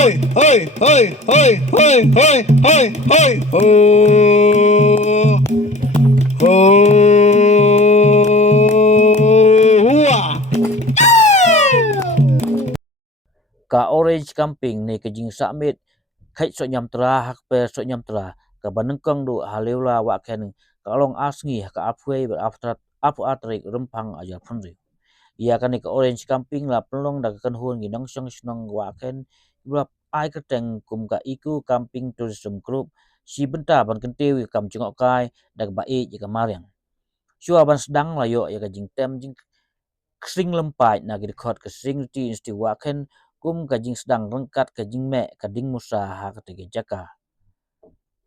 hoi hoi hoi hoi hoi hoi hoi hoi ho ho hua Ka orange camping ni ke Jingsahmiet Kheit Sohniamtra hak pe Sohniamtra ka banengkong du haleula wa ken ka long asngi ka apwe ber apu atrik rempang aja phunri ia kan ke orange camping la pelong da kan hun gi nong song snong wa ken blap ai ka teng kum ka iku camping tourism group si benta ban kan tewi kam jingok kai da ba e ka mariang shua ban sedang la yo ya ka jing tem jing sing lempai na gi khot ka sing ti insti wa ken kum ka jing sedang rengkat ka jing me ka ding musa ha ka te jaka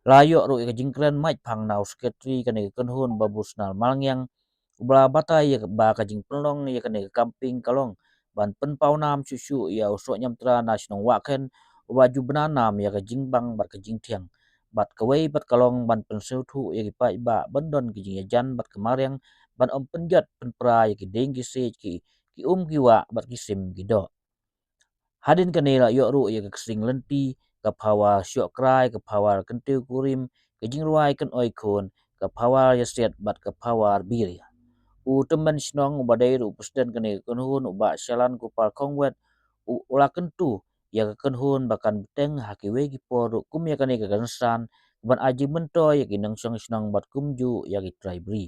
layo ro ka jing kren mai phang nau sekretari ka ne kan hun babus nal malangyang ubla batai ya ba ka jing pelong ya ka ne camping kalong ban pen pau nam susu ya Sohniamtra nasional wa ken ubla jubna nam ya ka jing bang bat ka jing thiang bat ka wei bat kalong ban pen seu thu ya ki pai ba bandon ki jing ya jan bat ka mariang ban om penjat pen pra ya ki ding ki se ki ki wa bat ki sim ki do hadin kanela yo ru ya ka sing lenti ka pawa syok krai ka pawa kentiu kurim ka jing ruai kan oi khon ka pawa ya set bat ka pawa bir u temen snong badai ru presiden kane kan hun ba shalan ku par kongwet u ula kentu ya ka kan hun bakan beteng hakiwe ki por kum ya kane ka gansan ban aji mento ya ki nang song snong bat kumju ya ki traibri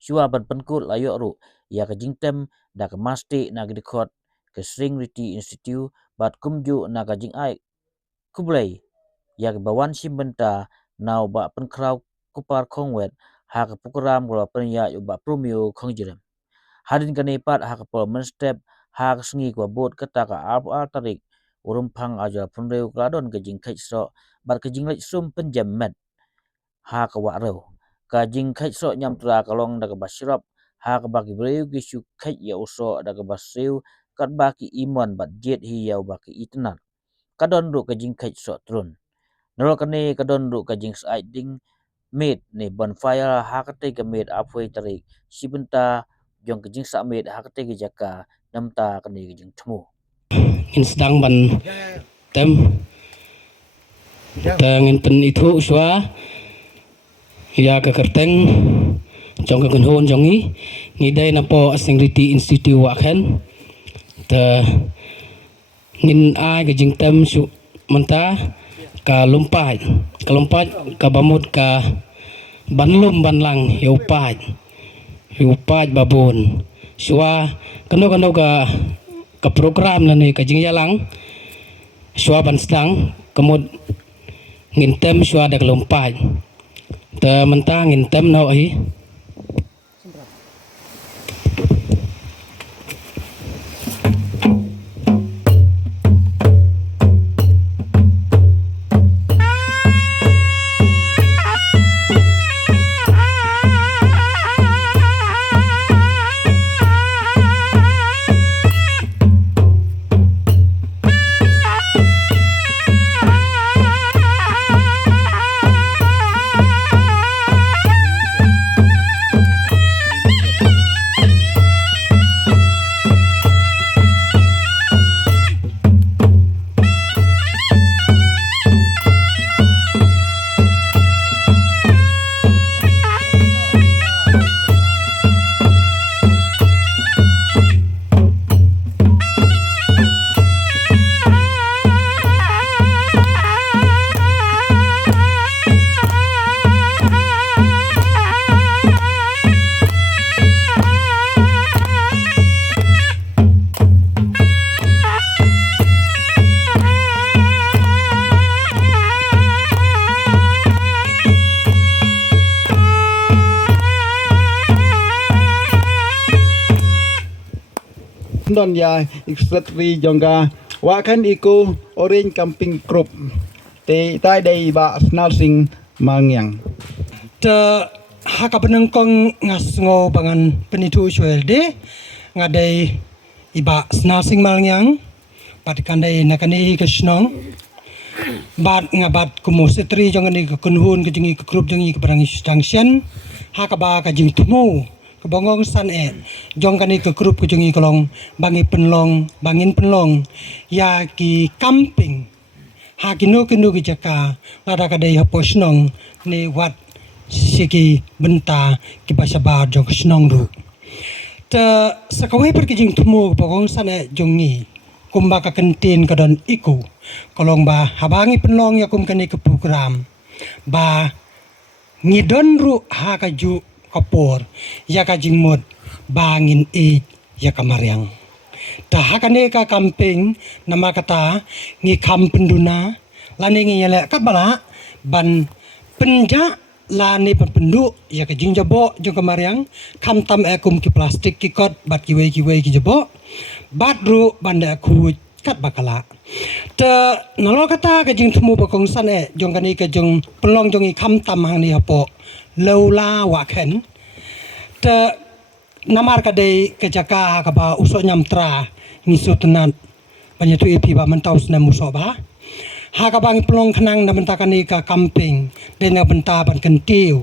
shua ban penkut layo ru ya ka jingtem da ka masti na gi khot ke Sring Riti Institute bat kumju na ka jing ai kublai ya ka bawan simbenta nau ba penkrau kupar kongwet ha ka pukuram gula penya yu ba promio khongjiram hadin ka nepat ha ka pol menstep ha ka sengi kwa bot kata ka apu tarik urum phang aja phunreu kladon ka jing khait so bat ka jing lech sum penjam met ha ka wa reu ka jing Kheit Sohniamtra kalong da ka basirap ha ka baki breu ki su khait ya uso da ka baseu kat baki iman bat jet hi ya baki itnan kadon ru ka jing Kheit so trun nero kane kadon ru ka jing sai ding made ni bonfire ha ka te ka made apoi tarik sibenta jong ka Jingsahmiet ha ka te ki jaka namta ka ni jing thmu in sedang ban tem tengin pen itu uswa ya ka kerteng jong ka hon jong ni dai na po asing riti institute wa khen te ngin ai ka jing tem su menta ka lompat ka bamut ka banlum banlang yopat babon swa kano ka program na ni ka jing yalang swa ban sedang kemud ngin tem swa da lompat te mentang ngin tem no ai don ya secretary jongga wa kan iku orange camping group te tai dei ba snal sing mangyang te haka penengkong ngas ngo bangan penitu swelde ngadai iba snal sing mangyang pat kandai nakani kesnong bat ngabat kumo setri jangan ni kunhun ke jingi ke grup jingi ke barang istangsian haka ba ka jing tumu kebongong san jong kani ke grup ke jongi kolong bangi penlong bangin penlong ya ki camping ha kinu kinu ki jaka lada kadai hapo snong ni wat siki benta ki basabar jong snong ru te sakawai pergi jing temu kebongong san jongi kumba ka kentin kadon iku kolong ba habangi penlong ya kum kani ke program ba ngidon ru ha kaju kapor ya kajing mod bangin ya kamariang tahakane ka camping nama kata ngi kampenduna lani ngi yele kabala ban penja lani pendu ya kajing jabo jo kamariang kamtam ekum ki plastik ki kot bat ki wei ki jabo batru banda ku kat bakala te nalo kata kajing temu bakong san jong kani kajong pelong jongi kamtam hang ni hapo laula waken te namar kadai kejaka kaba Sohniamtra ngisu tenat banyak tu epi ba mentau sena muso ba ha kabang pelong kenang na bentakani ka camping den na benta ban kentiu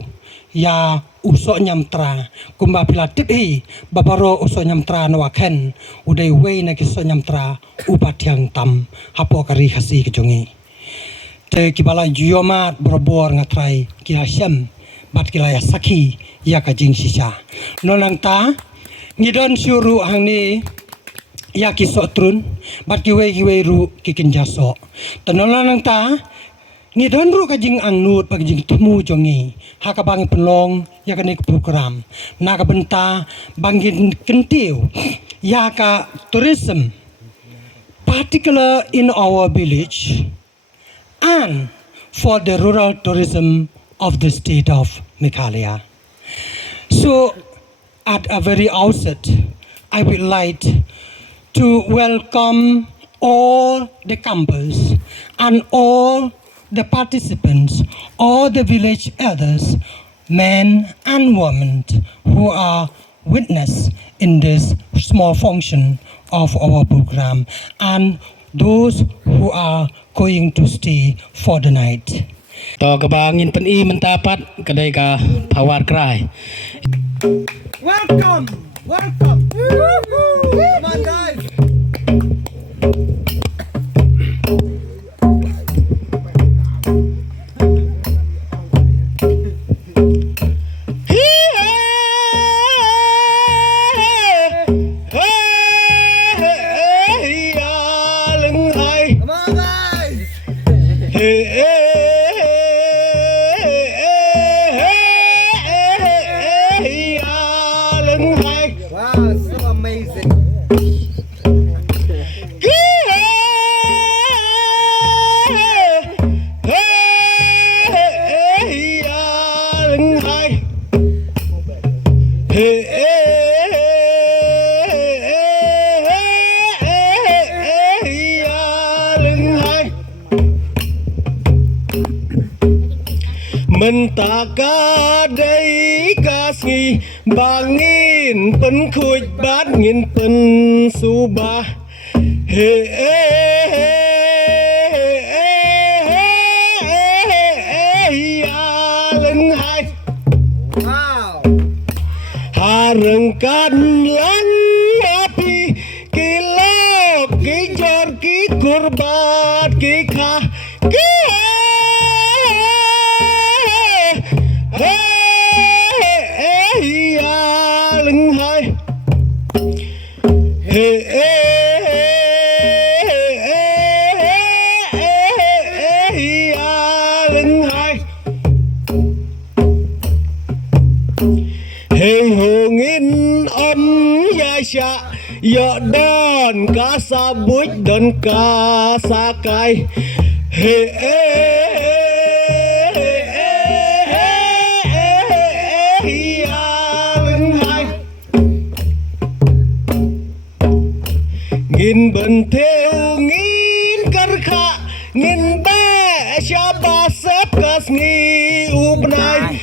ya Sohniamtra kumba pila tipi babaro Sohniamtra no waken udai wei na ki Sohniamtra upatiang tam hapo kari khasi kejongi te kibala juyomat borobor ngatrai kia syam bat kilaya saki ya kajing sisa nonang ta ngidon syuru hang ni ya kisok trun bat kiwe ru kikin jaso tenonang ta ngidon ru kajing angnut kajing temu jongi hakabang penlong ya kani program naga benta bangin kentiu ya ka tourism particular in our village and for the rural tourism of the state of Meghalaya. So, at a very outset, I would like to welcome all the campers and all the participants, all the village elders, men and women who are witness in this small function of our program and those who are going to stay for the night. To kabangin pen mentapat kadai ka pawar krai. Welcome. Come on guys. Wow, so amazing. Mentaka dai kasngi bangin pen khuj bat ngin pen subah he ya leng hai wow hareng kan lan api kilok ki jor ki kurbat ki kha ki ya dan ka sabuj dan ka sakai he ya hai ngin ben theo ngin karkha ngin ba shaba sep kas ngi upnai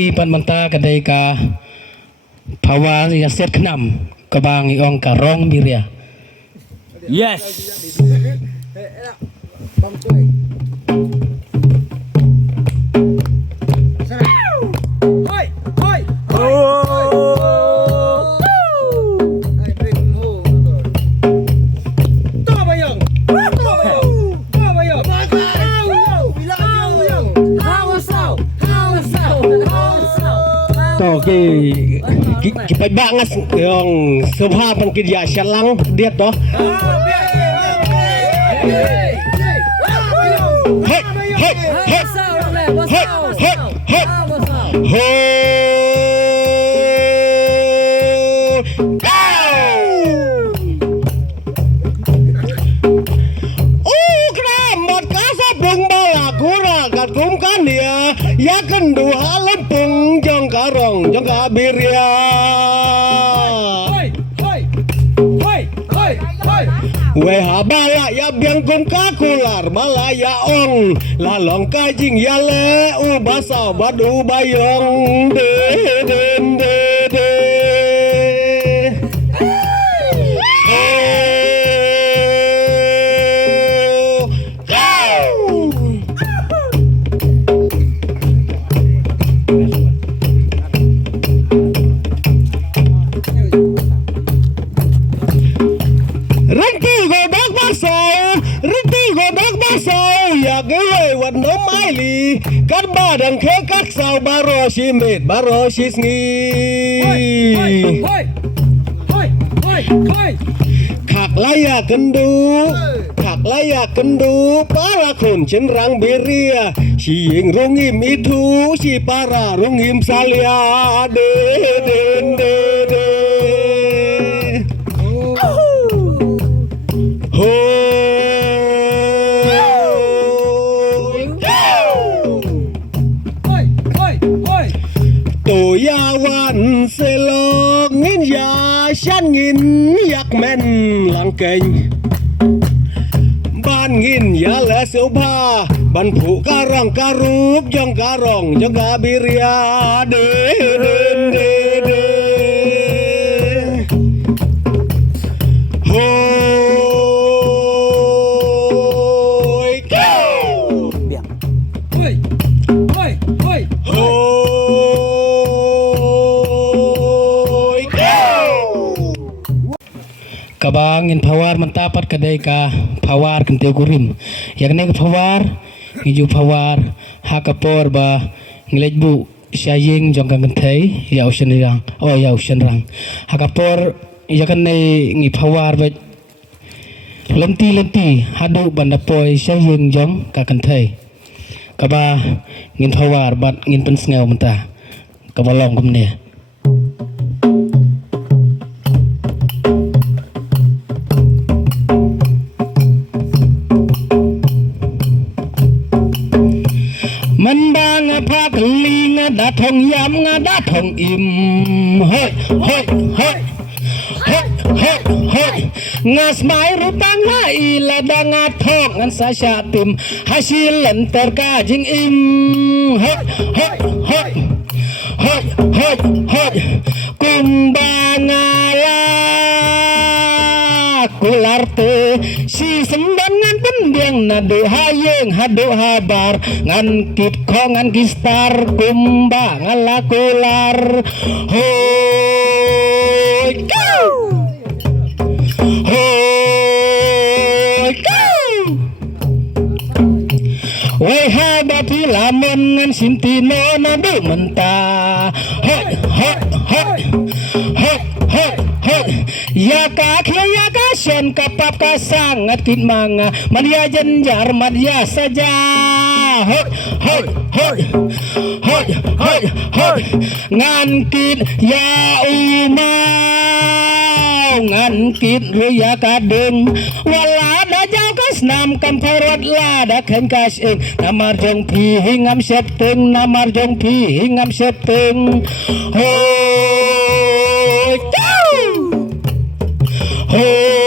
i pan manta kadai ka pawa ya set khnam kabang i ong ka rong biria Yes. to ki pai bangas yang subhapan ki dia shalang dia to hey hey hey hey hey hey ya kendu halempung jong karong jong kabiria we habala ya biang kum kakular malaya ong lalong kajing ya le u basau badu bayong de de de de cắt ba đằng khế cắt sao baro xi mệt baro xi nghi khạc laya kendu para khun chen rang beria si yeng rong im itu si para rong im salia de de de de Yawan selok ngin ya shan ngin yak men lang keng ban ngin ya le siêu ba ban phụ karang karup jong karong jong gabiria de de de de hoi go hoi hoi hoi hoi kabangin pawar mentapat kadai ka pawar kenteu kurim yang ne pawar ngiju pawar hakapor ba ngilejbu syaying jong kang kentai ya usen rang oh ya usen rang hakapor ya kan ne ngi pawar ba lenti hadu bandapoi syaying jong ka kentai kaba ngin pawar bat ngin pen sneu menta kabalong kumne đã thong yam đã thong im hoi hoi hoi hoi hoi hoi ngas mai rupang lai la danga thong ngan sa sha tim hasil enter ka jing im hoi hoi hoi hoi hoi hoi kumbangala kularte si semban ngan pendiang nadu hayeng hadu habar ngan kit kongan kistar kumba ngala kular hoi go hoi go wei habati lamon ngan sintino nadu menta hoi hoi hoi hoi hoi hoi ya ka khia ya ka sen kapap ka sangat kin manga madia jenjar madia saja hoi hoi hoi hoi hoi hoi ngan kin ya umau ngan kin ya ka deng wala da jau ka snam kam tharat la da khen ka sing namar jong phi hingam sep teng namar jong phi hingam sep teng hoi hoi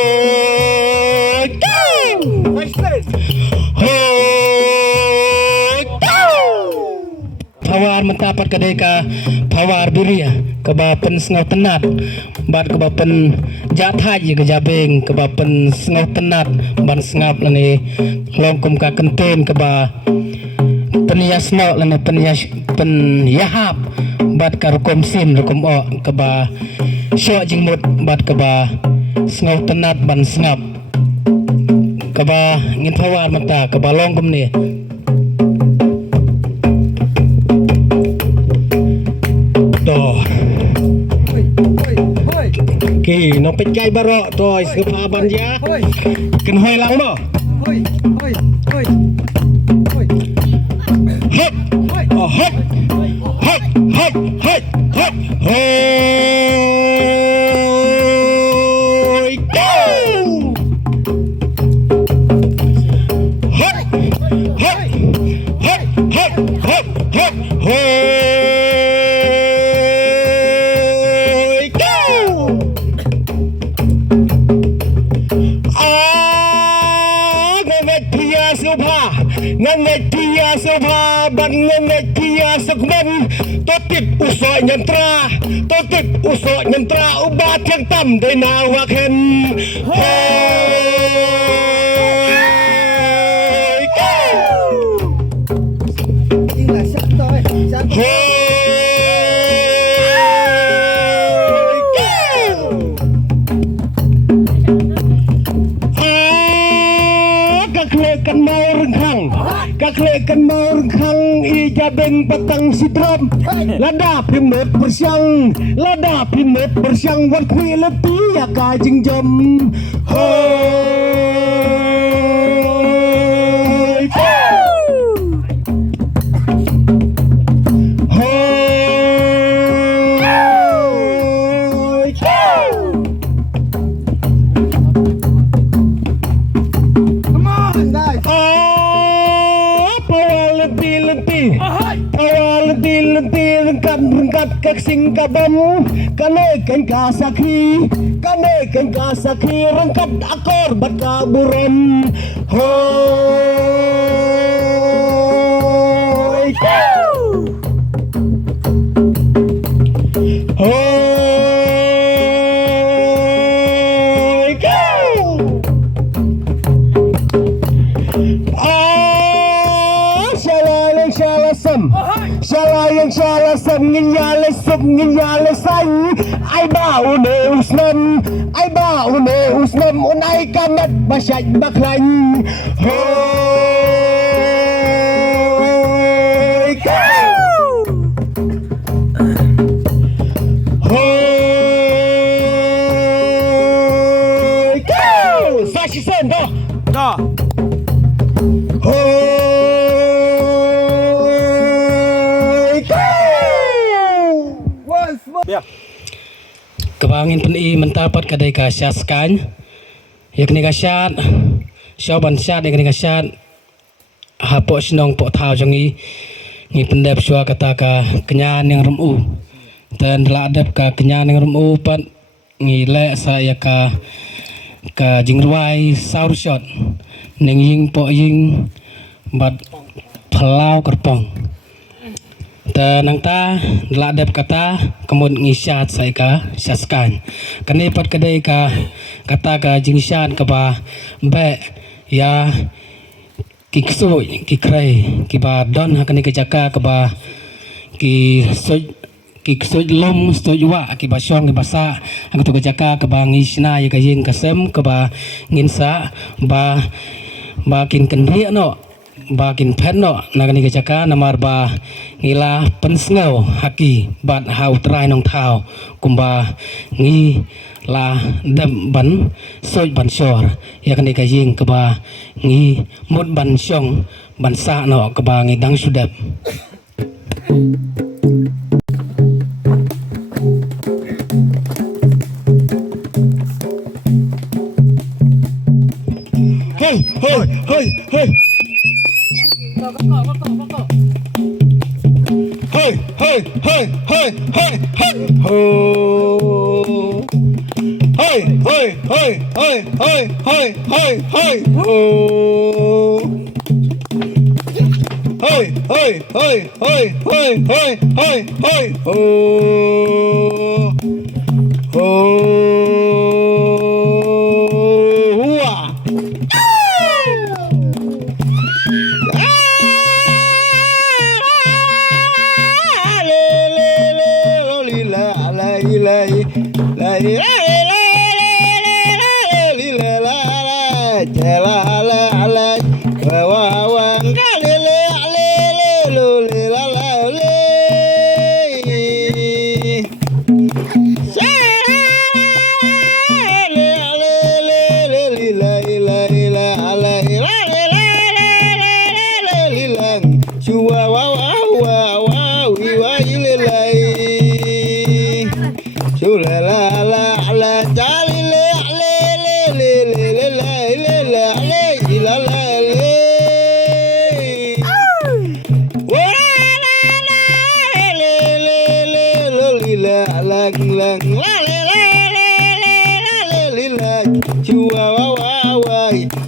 pawar menta mendapat kadeka pawar biria kebapen sengau tenat bat kebapen jat haji ke jabeng kebapen sengau tenat ban sengap lani longkum ka kenten keba peniasno lani penyahap bat karukom sim rukom o keba syok jingmut bat keba sengau tenat ban sengap keba ngin pawar mata keba longkum ni Toh. Ki nó pe cai baro toy sư pha ban ya. Ken hoi lang mo. Hot. Oh hot. Hot hot hot hot. Hoi. Go. Hot. Hot. Hot hot hot hot. Hoi. Ngetia sobha ban ngetia sekmen totip Sohniamtra ubat yang tam de na waken Kaklekan mau rengkang ija beng petang sidrom lada pimut bersiang wan kui lepi ya kajing jam hoi come on guys rengkat keksing kabam kane ka sakhi rengkat akor bat kaburan hoi hoi Shalasam nginyale sang ai bau ne usnam unai kamat basyaj baklain hoi hoi sashi sen do kebangin peni mendapat kadeka syaskan yakni kasyat syaban syat yakni kasyat hapok senong pok thau jangi ni pendep syua kata ka kenyan yang rumu dan ladap ka kenyan yang rumu pat ngile saya ka jingruai saur shot ning ying pok ying bat phalau kerpong ta nang ta ladap kata kemud ngisyat sai ka syaskan kani pat kadai ka kata ka jingshan ka ba be ya kiksoi kikrai ki ba don hakani ka jaka ka ba ki soj lom soj wa ki ba syong ki basa aku tu ka jaka ka ba ngisna ya ka ying kasem ka ba nginsa ba kin kendri no bakin penno nagani kejaka namar ba ngila pensngau haki bat hau trai nong thau kumba ngi la dam ban soj ban shor yakni ka ying ka ba ngi mut ban syong ban sa no ka ba ngi dang sudap hey hơi hơi hơi hơi hơi hơi hơi hơi hô hô hùa lê lê lê lô lì la lê lê lê lê chè la la la wa wa ga le le lo le la la le cha le le le la la la la chu wa wa wa wa wi wa le le chu la la la cha le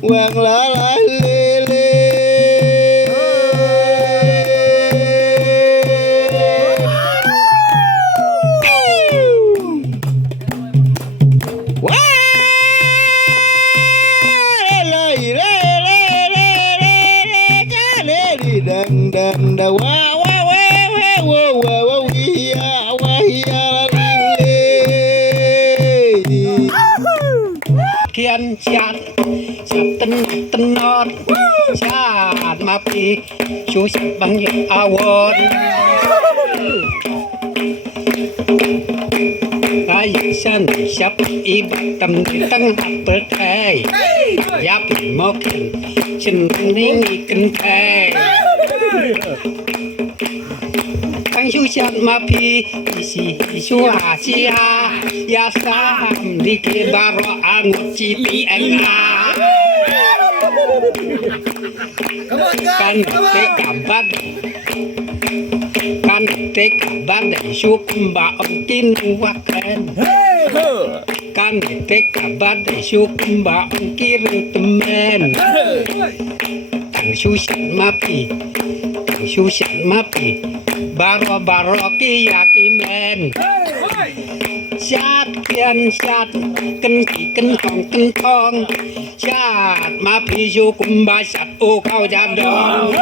Quang la la lê lê quá lê lê lê lê cha lê đi đằng đằng đằng quá quá quá quá quá quá quá kian chat tân non chat ma pi chú chat bằng những award ai san sắp y bắt tâm tăng hạt bớt thay giáp mốc chân ninh kinh thay tăng chú chat ma pi si chú à chi à ya sa đi kia baro angot chi pi anh à kan te kabar dari sukumba om tin wakan kan te kabar dari sukumba om kiru temen tang susan mapi baro ki men chát kian chát cân hồng cân thong chát ma phi du cùng ba chát ô cao gia đong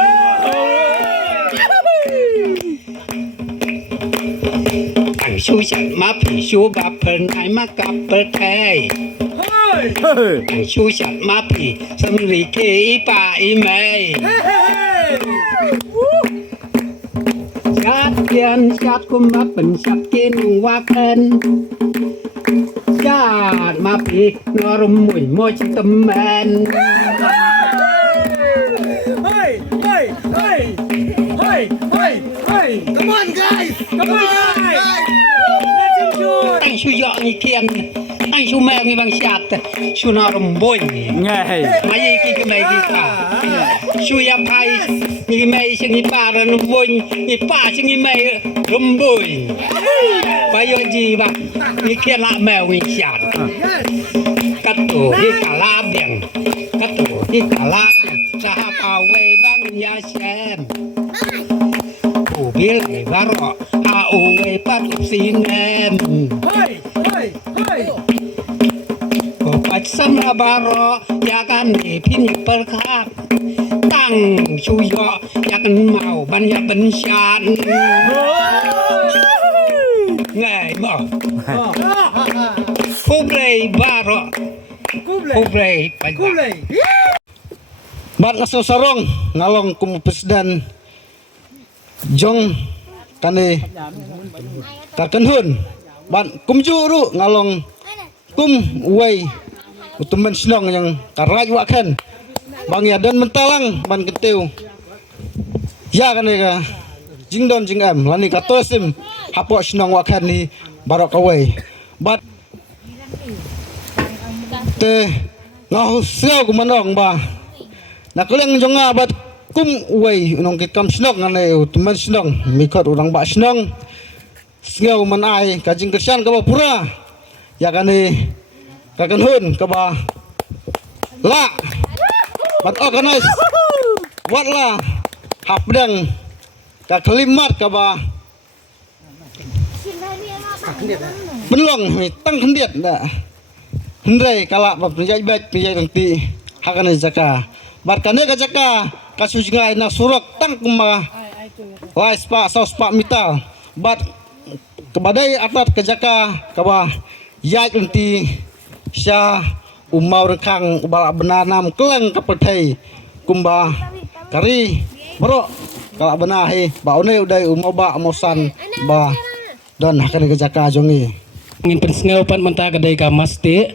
thằng su chát ma phi su ba phần ai ma cặp bờ thay thằng su chát ma phi sâm rì kê pa i mày chát kian chát cùng ba phần chát kiên hoa khen chát ma phi nó rung mùi môi trên tâm men Come on guys, come on guys. anh su dọ như kiên anh su mèo như bằng chát su nó rung bôi Ngay mà gì cái mày gì cả su ya pai như mày sinh như ba rồi rung bôi như ba sinh như mày rung bôi bây giờ gì bà như kiên lạ mèo như chát cắt tổ như cả la biển cắt tổ như cả la biển ra bảo vệ bằng nhà xem cụ biết lại vá rõ à ô vệ bắt xin em cụ bắt xăm ra bà rõ ya kan để pin per khác tăng chú dọ ya kan màu ban ya ban sàn ngày mở cúp lệ bà rõ cúp lệ Bat ngaso sarong ngalong kum presiden jong kane kakenhun ban kum juru ngalong kum wei utumen senong yang karaj wakan bang ya dan mentalang ban ketiu ya kane ka jingdon jingam lani katosim hapo senong wakan ni barok away bat te ngau seo kumanong ba nakuleng jonga bat kum uway unong kikam snok ngane tuman snok mikot urang ba snok sngau man ai kajing kersian ka ba pura ya kane kakenhun ka ba la bat organize wat la hapdang ka kalimat ka ba benlong tang kendiat da hendrai kala ba penjai baik penjai nanti hakana jaka barkane ka jaka kasujngai na surak tang kuma wais pa saus pa mital bat kebadai atat ke jaka kaba yai nanti sya umau rekang ubala benanam keleng kapetai kumba kari bro kalau benar ba one udai umau ba mosan ba dan hakana ke jaka jongi Ngin pensengau pan mentah kedai kamas te.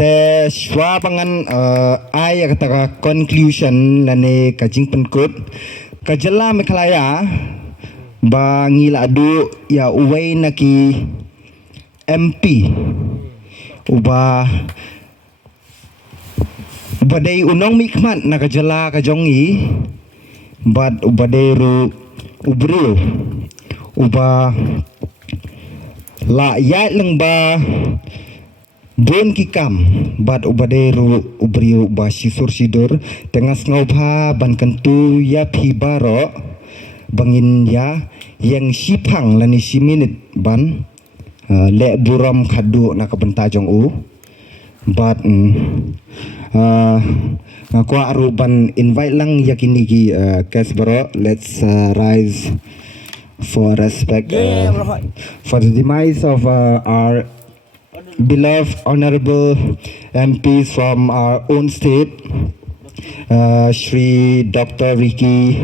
Te shwa pangan ai kata conclusion lane kajing penkut kajala mekalaya bangila adu ya uway naki MP uba badai unong mikmat na kajala kajongi bad ubadai ru ubru uba la ya leng ba Bon kikam bat ubaderu ubriu ba sisur sidur tengah ngaupa ban kentu ya pibaro bangin ya yang sipang lani siminit ban le buram khadu na kabentajong u bat ngaku aru ban invite lang yakini gi kasbaro let's rise for respect for the demise of our beloved honorable MPs from our own state, Shri Dr. Ricky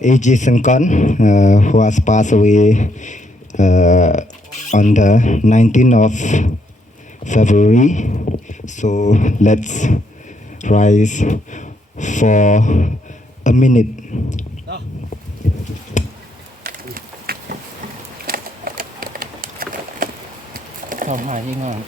A.J. Sankan, who has passed away on the 19th of February. So let's rise for a minute. Không phải đi ngon.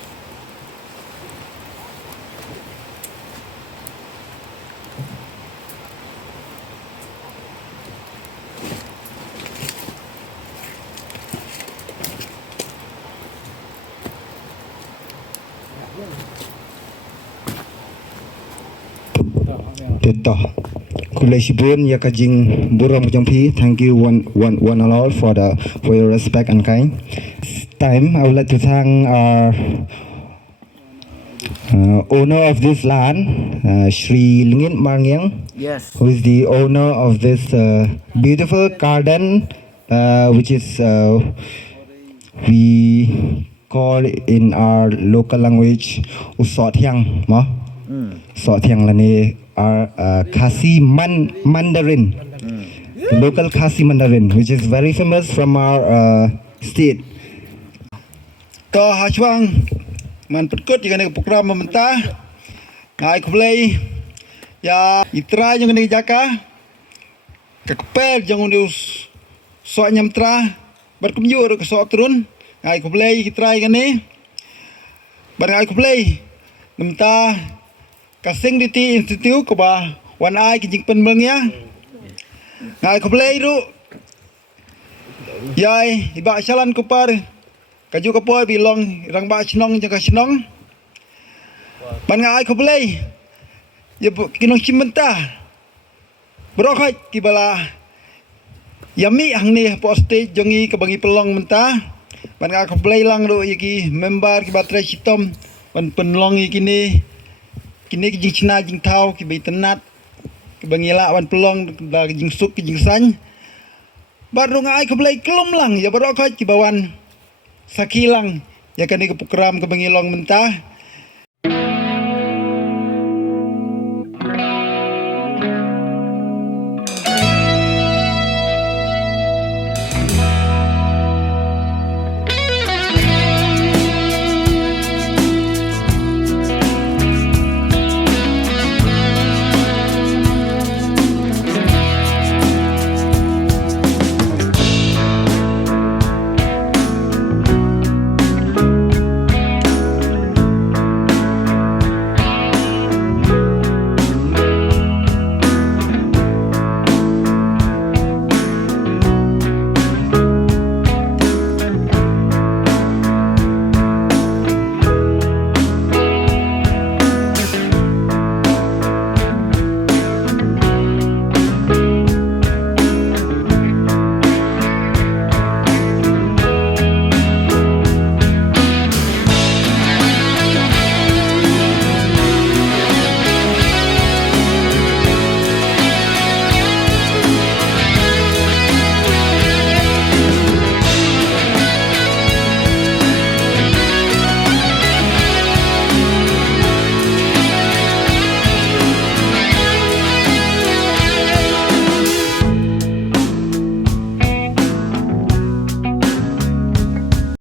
Tito Kulesibun ya kajing burang jampi. Thank you one and all for your respect and kind. Time I would like to thank our owner of this land, Shri Lingit Marngyang, Yes. who is the owner of this beautiful garden, which is we call in our local language Sohniamtra, ma. Sohniamtra lani our Khasi Mandarin, the local Khasi Mandarin, which is very famous from our state. To hachwang man petkut jika nek program pemerintah ngai kublai ya itra yang nek jaka kepel jangan dius Sohniamtra berkumjur ke sok turun ngai kublai itra yang ni bar ngai kublai nemta kasing diti institute ko ba wan ai kijing penbeng ya ngai kublai ru Yai iba jalan kupar kaju kapoi bilong rang ba chnong jaga chnong. Ban ngai ko play. Ya kinong cimenta. Brokhai kibala. Yami hang ni poste jongi kebangi pelong mentah. Ban ngai ko play lang do yaki member ki batre sitom ban penlong kini kini jing china jing thau ki bai tenat ki bangila ban pelong da jing suk ki jing san. Baru ngai ko play kelum lang ya brokhai ki bawan sakilang ya kani ke program ke bangilong mentah